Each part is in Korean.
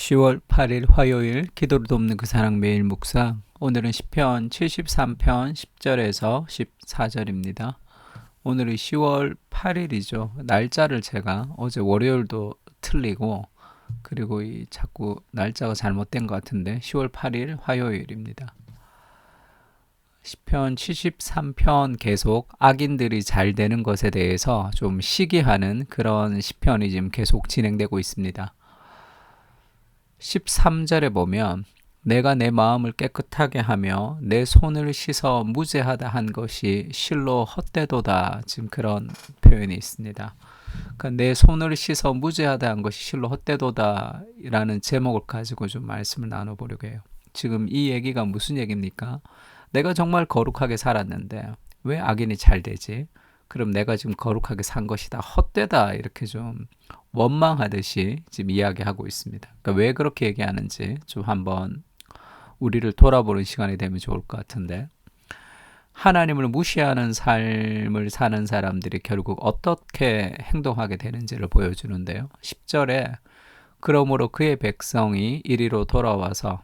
10월 8일 화요일 기도를 돕는 그 사랑 매일 묵상. 오늘은 시편 73편 10절에서 14절입니다. 오늘이 10월 8일이죠. 날짜를 제가 어제 월요일도 틀리고 그리고 자꾸 날짜가 잘못된 것 같은데 10월 8일 화요일입니다. 시편 73편 계속 악인들이 잘 되는 것에 대해서 좀 시기하는 그런 시편이 지금 계속 진행되고 있습니다. 13절에 보면 내가 내 마음을 깨끗하게 하며 내 손을 씻어 무죄하다 한 것이 실로 헛되도다. 지금 그런 표현이 있습니다. 그러니까 내 손을 씻어 무죄하다 한 것이 실로 헛되도다 라는 제목을 가지고 좀 말씀을 나눠보려고 해요. 지금 이 얘기가 무슨 얘기입니까? 내가 정말 거룩하게 살았는데 왜 악인이 잘 되지? 그럼 내가 지금 거룩하게 산 것이 다 헛되다 이렇게 좀 원망하듯이 지금 이야기하고 있습니다. 그러니까 왜 그렇게 얘기하는지 좀 한번 우리를 돌아보는 시간이 되면 좋을 것 같은데, 하나님을 무시하는 삶을 사는 사람들이 결국 어떻게 행동하게 되는지를 보여주는데요. 10절에 그러므로 그의 백성이 이리로 돌아와서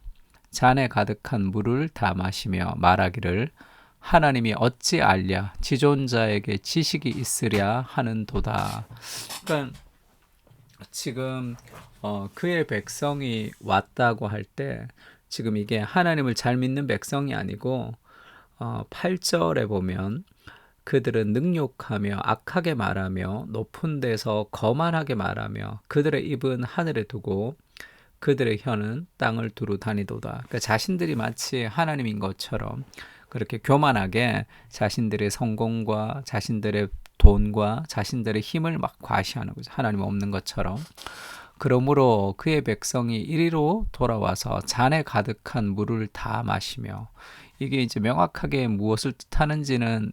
잔에 가득한 물을 다 마시며 말하기를 하나님이 어찌 알랴 지존자에게 지식이 있으랴 하는도다. 그러니까 지금 그의 백성이 왔다고 할 때 지금 이게 하나님을 잘 믿는 백성이 아니고 8절에 보면 그들은 능욕하며 악하게 말하며 높은 데서 거만하게 말하며 그들의 입은 하늘에 두고 그들의 혀는 땅을 두루 다니도다. 그러니까 자신들이 마치 하나님인 것처럼 그렇게 교만하게 자신들의 성공과 자신들의 돈과 자신들의 힘을 막 과시하는 거죠. 하나님 없는 것처럼. 그러므로 그의 백성이 이리로 돌아와서 잔에 가득한 물을 다 마시며, 이게 이제 명확하게 무엇을 뜻하는지는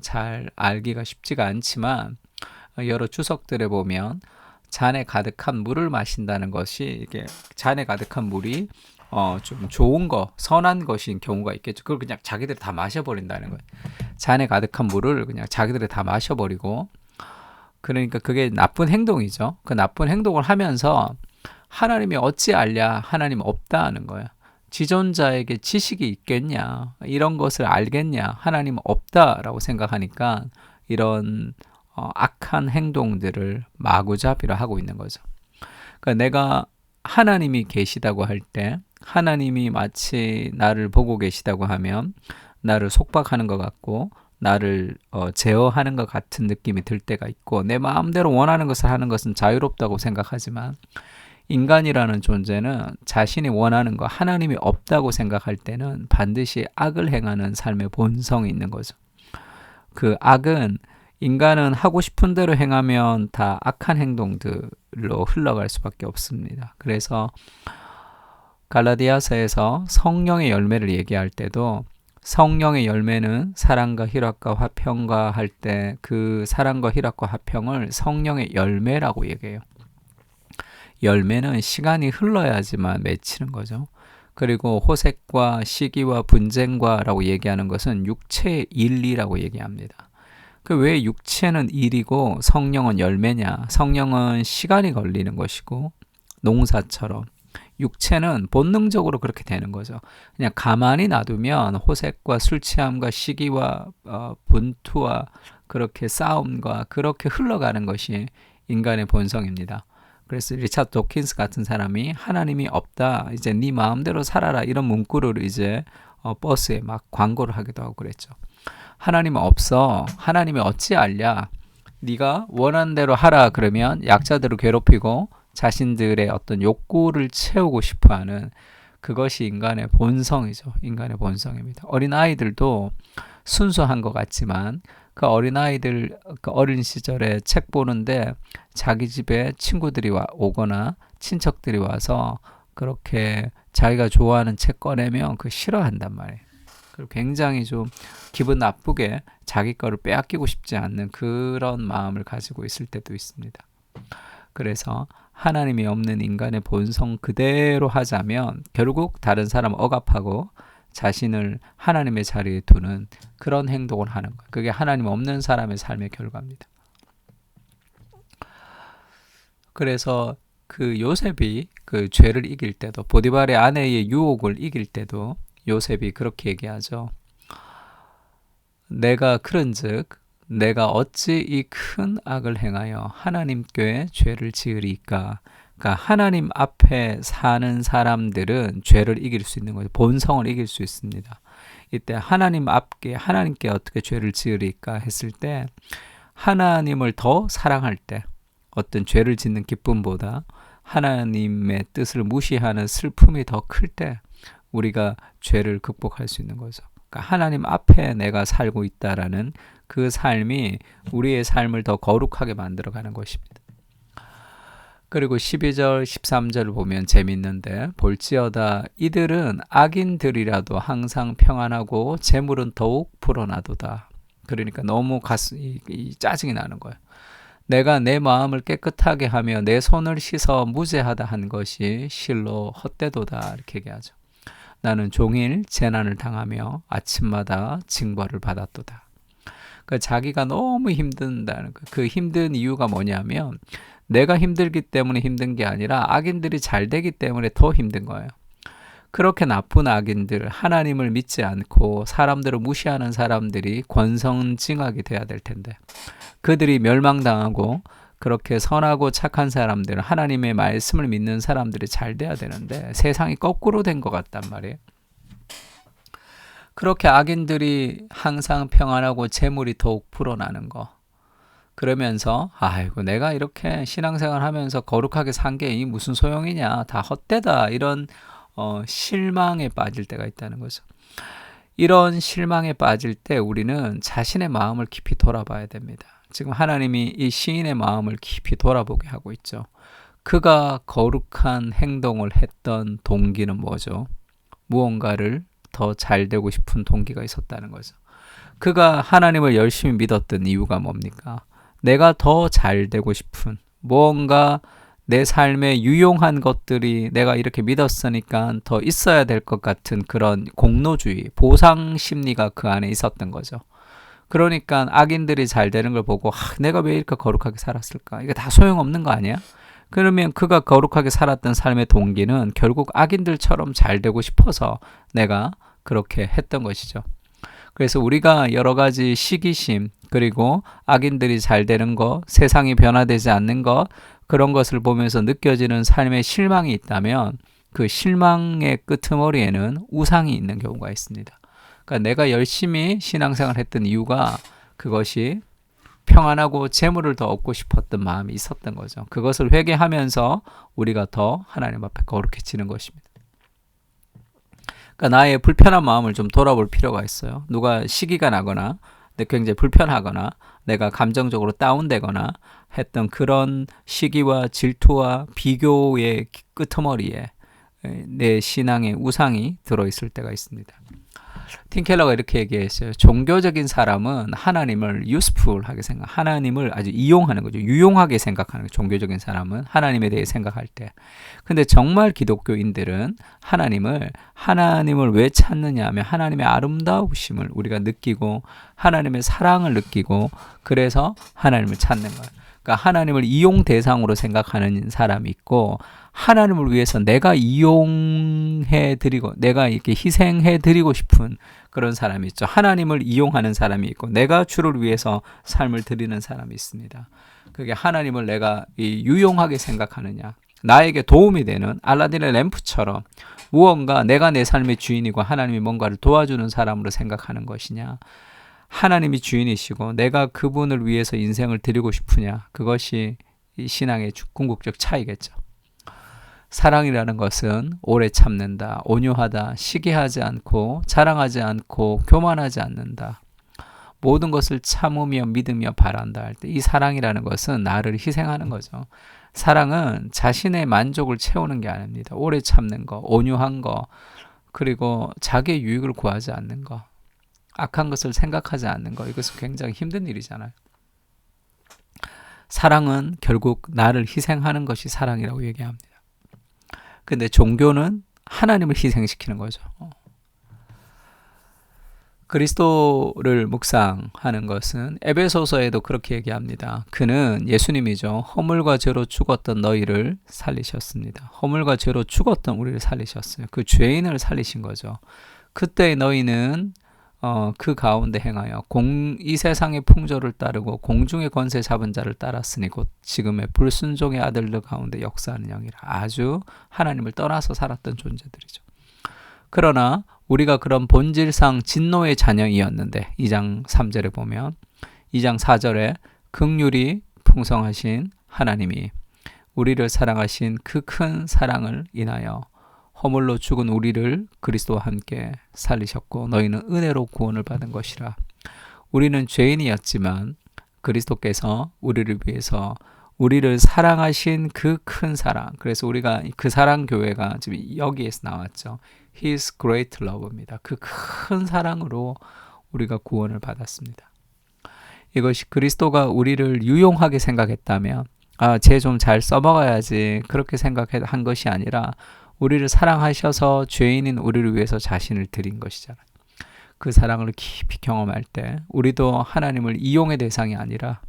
잘 알기가 쉽지가 않지만 여러 주석들에 보면 잔에 가득한 물을 마신다는 것이 이게 잔에 가득한 물이 좀 좋은 거, 선한 것인 경우가 있겠죠. 그걸 그냥 자기들이 다 마셔버린다는 거예요. 잔에 가득한 물을 그냥 자기들이 다 마셔버리고, 그러니까 그게 나쁜 행동이죠. 그 나쁜 행동을 하면서 하나님이 어찌 알랴, 하나님 없다는 거야. 지존자에게 지식이 있겠냐, 이런 것을 알겠냐, 하나님 없다라고 생각하니까 이런 악한 행동들을 마구잡이로 하고 있는 거죠. 그러니까 내가 하나님이 계시다고 할 때, 하나님이 마치 나를 보고 계시다고 하면 나를 속박하는 것 같고 나를 제어하는 것 같은 느낌이 들 때가 있고, 내 마음대로 원하는 것을 하는 것은 자유롭다고 생각하지만 인간이라는 존재는 자신이 원하는 거, 하나님이 없다고 생각할 때는 반드시 악을 행하는 삶의 본성이 있는 거죠. 그 악은, 인간은 하고 싶은 대로 행하면 다 악한 행동들로 흘러갈 수밖에 없습니다. 그래서 갈라디아서에서 성령의 열매를 얘기할 때도 성령의 열매는 사랑과 희락과 화평과 할 때 그 사랑과 희락과 화평을 성령의 열매라고 얘기해요. 열매는 시간이 흘러야지만 맺히는 거죠. 그리고 호색과 시기와 분쟁과 라고 얘기하는 것은 육체의 일이라고 얘기합니다. 그 왜 육체는 일이고 성령은 열매냐? 성령은 시간이 걸리는 것이고 농사처럼 육체는 본능적으로 그렇게 되는 거죠. 그냥 가만히 놔두면 호색과 술 취함과 시기와 분투와 그렇게 싸움과 그렇게 흘러가는 것이 인간의 본성입니다. 그래서 리차드 도킨스 같은 사람이 하나님이 없다, 이제 네 마음대로 살아라, 이런 문구를 이제 버스에 막 광고를 하기도 하고 그랬죠. 하나님 없어, 하나님이 어찌 알랴, 네가 원하는 대로 하라 그러면 약자들을 괴롭히고 자신들의 어떤 욕구를 채우고 싶어하는, 그것이 인간의 본성이죠. 인간의 본성입니다. 어린아이들도 순수한 것 같지만 그 어린아이들, 그 어린 시절에 책 보는데 자기 집에 친구들이 오거나 친척들이 와서 그렇게 자기가 좋아하는 책 꺼내면 그 싫어한단 말이에요. 그리고 굉장히 좀 기분 나쁘게 자기 거를 빼앗기고 싶지 않는 그런 마음을 가지고 있을 때도 있습니다. 그래서 하나님이 없는 인간의 본성 그대로 하자면 결국 다른 사람 억압하고 자신을 하나님의 자리에 두는 그런 행동을 하는 거예요. 그게 하나님 없는 사람의 삶의 결과입니다. 그래서 그 요셉이 그 죄를 이길 때도, 보디발의 아내의 유혹을 이길 때도 요셉이 그렇게 얘기하죠. 내가 그런즉 내가 어찌 이 큰 악을 행하여 하나님께 죄를 지으리까. 그러니까 하나님 앞에 사는 사람들은 죄를 이길 수 있는 거죠. 본성을 이길 수 있습니다. 이때 하나님께 어떻게 죄를 지으리까 했을 때, 하나님을 더 사랑할 때, 어떤 죄를 짓는 기쁨보다 하나님의 뜻을 무시하는 슬픔이 더 클 때 우리가 죄를 극복할 수 있는 거죠. 그러니까 하나님 앞에 내가 살고 있다라는 그 삶이 우리의 삶을 더 거룩하게 만들어가는 것입니다. 그리고 12절, 13절 보면 재밌는데, 볼지어다 이들은 악인들이라도 항상 평안하고 재물은 더욱 불어나도다. 그러니까 너무 가슴이 짜증이 나는 거예요. 내가 내 마음을 깨끗하게 하며 내 손을 씻어 무죄하다 한 것이 실로 헛되도다. 이렇게 얘기하죠. 나는 종일 재난을 당하며 아침마다 징벌을 받았도다. 그러니까 자기가 너무 힘든다는 거예요. 그 힘든 이유가 뭐냐면, 내가 힘들기 때문에 힘든 게 아니라 악인들이 잘 되기 때문에 더 힘든 거예요. 그렇게 나쁜 악인들, 하나님을 믿지 않고 사람들을 무시하는 사람들이 권선징악이 돼야 될 텐데, 그들이 멸망당하고 그렇게 선하고 착한 사람들, 하나님의 말씀을 믿는 사람들이 잘 돼야 되는데 세상이 거꾸로 된 것 같단 말이에요. 그렇게 악인들이 항상 평안하고 재물이 더욱 불어나는 거. 그러면서 아이고 내가 이렇게 신앙생활 하면서 거룩하게 산 게 무슨 소용이냐, 다 헛되다, 이런 실망에 빠질 때가 있다는 거죠. 이런 실망에 빠질 때 우리는 자신의 마음을 깊이 돌아봐야 됩니다. 지금 하나님이 이 시인의 마음을 깊이 돌아보게 하고 있죠. 그가 거룩한 행동을 했던 동기는 뭐죠? 무언가를 더 잘 되고 싶은 동기가 있었다는 거죠. 그가 하나님을 열심히 믿었던 이유가 뭡니까? 내가 더 잘 되고 싶은, 무언가 내 삶에 유용한 것들이 내가 이렇게 믿었으니까 더 있어야 될 것 같은 그런 공로주의, 보상 심리가 그 안에 있었던 거죠. 그러니까 악인들이 잘 되는 걸 보고 내가 왜 이렇게 거룩하게 살았을까? 이게 다 소용없는 거 아니야? 그러면 그가 거룩하게 살았던 삶의 동기는 결국 악인들처럼 잘 되고 싶어서 내가 그렇게 했던 것이죠. 그래서 우리가 여러 가지 시기심, 그리고 악인들이 잘 되는 것, 세상이 변화되지 않는 것, 그런 것을 보면서 느껴지는 삶의 실망이 있다면 그 실망의 끄트머리에는 우상이 있는 경우가 있습니다. 그러니까 내가 열심히 신앙생활 했던 이유가 그것이 평안하고 재물을 더 얻고 싶었던 마음이 있었던 거죠. 그것을 회개하면서 우리가 더 하나님 앞에 거룩해지는 것입니다. 그러니까 나의 불편한 마음을 좀 돌아볼 필요가 있어요. 누가 시기가 나거나 굉장히 불편하거나 내가 감정적으로 다운되거나 했던 그런 시기와 질투와 비교의 끄트머리에 내 신앙의 우상이 들어있을 때가 있습니다. 팀 켈러가 이렇게 얘기했어요. 종교적인 사람은 하나님을 useful하게 하나님을 아주 이용하는 거죠. 유용하게 생각하는 거죠. 종교적인 사람은 하나님에 대해 생각할 때. 근데 정말 기독교인들은 하나님을 왜 찾느냐 하면 하나님의 아름다우심을 우리가 느끼고 하나님의 사랑을 느끼고 그래서 하나님을 찾는 거예요. 그러니까 하나님을 이용 대상으로 생각하는 사람이 있고, 하나님을 위해서 내가 이용해드리고 내가 이렇게 희생해드리고 싶은 그런 사람이 있죠. 하나님을 이용하는 사람이 있고 내가 주를 위해서 삶을 드리는 사람이 있습니다. 그게 하나님을 내가 유용하게 생각하느냐, 나에게 도움이 되는 알라딘의 램프처럼 무언가 내가 내 삶의 주인이고 하나님이 뭔가를 도와주는 사람으로 생각하는 것이냐, 하나님이 주인이시고 내가 그분을 위해서 인생을 드리고 싶으냐, 그것이 이 신앙의 궁극적 차이겠죠. 사랑이라는 것은 오래 참는다, 온유하다, 시기하지 않고 자랑하지 않고 교만하지 않는다, 모든 것을 참으며 믿으며 바란다 할 때 이 사랑이라는 것은 나를 희생하는 거죠. 사랑은 자신의 만족을 채우는 게 아닙니다. 오래 참는 거, 온유한 거, 그리고 자기의 유익을 구하지 않는 거, 악한 것을 생각하지 않는 거, 이것은 굉장히 힘든 일이잖아요. 사랑은 결국 나를 희생하는 것이 사랑이라고 얘기합니다. 근데 종교는 하나님을 희생시키는 거죠. 그리스도를 묵상하는 것은 에베소서에도 그렇게 얘기합니다. 그는 예수님이죠. 허물과 죄로 죽었던 너희를 살리셨습니다. 허물과 죄로 죽었던 우리를 살리셨어요. 그 죄인을 살리신 거죠. 그때 너희는 그 가운데 행하여 이 세상의 풍조를 따르고 공중의 권세 잡은 자를 따랐으니 곧 지금의 불순종의 아들들 가운데 역사하는 영이라. 아주 하나님을 떠나서 살았던 존재들이죠. 그러나 우리가 그런 본질상 진노의 자녀이었는데 2장 3절에 보면 2장 4절에 긍휼이 풍성하신 하나님이 우리를 사랑하신 그 큰 사랑을 인하여 허물로 죽은 우리를 그리스도와 함께 살리셨고 너희는 은혜로 구원을 받은 것이라. 우리는 죄인이었지만 그리스도께서 우리를 위해서 우리를 사랑하신 그 큰 사랑, 그래서 우리가 그 사랑 교회가 지금 여기에서 나왔죠. His great love입니다. 그 큰 사랑으로 우리가 구원을 받았습니다. 이것이 그리스도가 우리를 유용하게 생각했다면 쟤 좀 잘 써먹어야지 그렇게 생각한 것이 아니라 우리를 사랑하셔서 죄인인 우리를 위해서 자신을 드린 것이잖아요. 그 사랑을 깊이 경험할 때 우리도 하나님을 이용의 대상이 아니라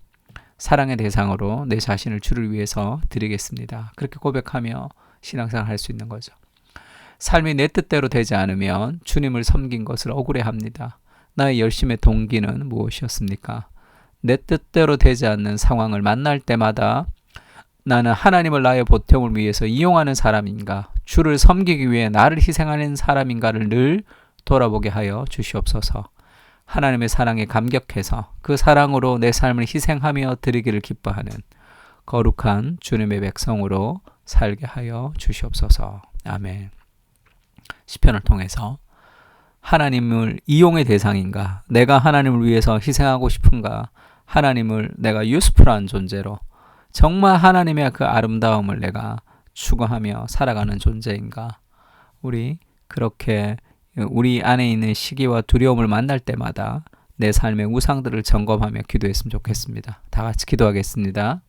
사랑의 대상으로 내 자신을 주를 위해서 드리겠습니다. 그렇게 고백하며 신앙생활 할 수 있는 거죠. 삶이 내 뜻대로 되지 않으면 주님을 섬긴 것을 억울해합니다. 나의 열심의 동기는 무엇이었습니까? 내 뜻대로 되지 않는 상황을 만날 때마다 나는 하나님을 나의 보탬을 위해서 이용하는 사람인가, 주를 섬기기 위해 나를 희생하는 사람인가를 늘 돌아보게 하여 주시옵소서. 하나님의 사랑에 감격해서 그 사랑으로 내 삶을 희생하며 드리기를 기뻐하는 거룩한 주님의 백성으로 살게 하여 주시옵소서. 아멘. 시편을 통해서 하나님을 이용의 대상인가, 내가 하나님을 위해서 희생하고 싶은가, 하나님을 내가 유스풀한 존재로 정말 하나님의 그 아름다움을 내가 추구하며 살아가는 존재인가. 우리 그렇게 우리 안에 있는 시기와 두려움을 만날 때마다 내 삶의 우상들을 점검하며 기도했으면 좋겠습니다. 다 같이 기도하겠습니다.